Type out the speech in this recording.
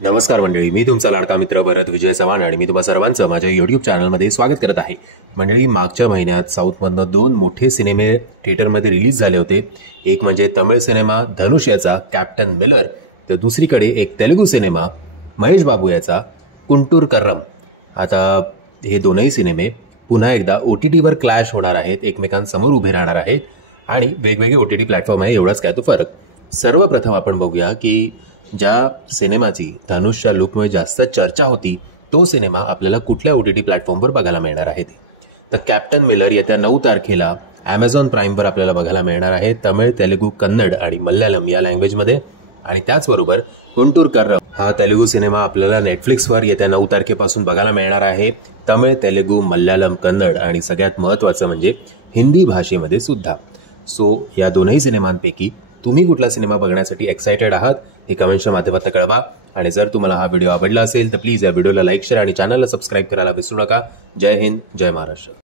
नमस्कार मंडळी, मी तुमचा लाडका मित्र भरत विजय चव्हाण आणि मी तुम्हा सर्वांचं माझ्या यूट्यूब चॅनलमध्ये स्वागत करत आहे. मंडळी, मागच्या महिन्यात साऊथमधनं 2 मोठे सिनेमे थिएटरमध्ये रिलीज झाले होते. एक म्हणजे तमिळ सिनेमा धनुष याचा कॅप्टन मिलर, तर दुसरीकडे एक तेलुगू सिनेमा महेश बाबू याचा कुंटूर कर्रम. आता हे दोनही सिनेमे पुन्हा एकदा OTTवर क्लॅश होणार आहेत, एकमेकांसमोर उभे राहणार आहेत आणि वेगवेगळे OTT प्लॅटफॉर्म आहे, एवढाच काय तो फरक. सर्वप्रथम आपण बघूया की ज्या सिनेमाची धनुषच्या लुकमुळे जास्त चर्चा होती तो सिनेमा आपल्याला कुठल्या OTT प्लॅटफॉर्मवर बघायला मिळणार आहे. तर कॅप्टन मिलर येत्या 9 तारखेला Amazon प्राईमवर आपल्याला बघायला मिळणार आहे, तमिळ, तेलुगू, कन्नड आणि मल्याळम या लँग्वेजमध्ये. आणि त्याचबरोबर कुंटूर कर्रम हा तेलुगू सिनेमा आपल्याला नेटफ्लिक्सवर येत्या 9 तारखेपासून बघायला मिळणार आहे, तमिळ, तेलुगू, मल्याळम, कन्नड आणि सगळ्यात महत्त्वाचं म्हणजे हिंदी भाषेमध्ये सुद्धा. सो या दोनही सिनेमांपैकी तुम्ही कुठला सिनेमा बघण्यासाठी एक्सायटेड आहात हे कमेंटच्या माध्यमातून कळवा. आणि जर तुम्हाला हा व्हिडिओ आवडला असेल तर प्लीज या व्हिडिओला लाईक, शेअर आणि चॅनलला सबस्क्राईब करायला विसरू नका. जय हिंद, जय महाराष्ट्र.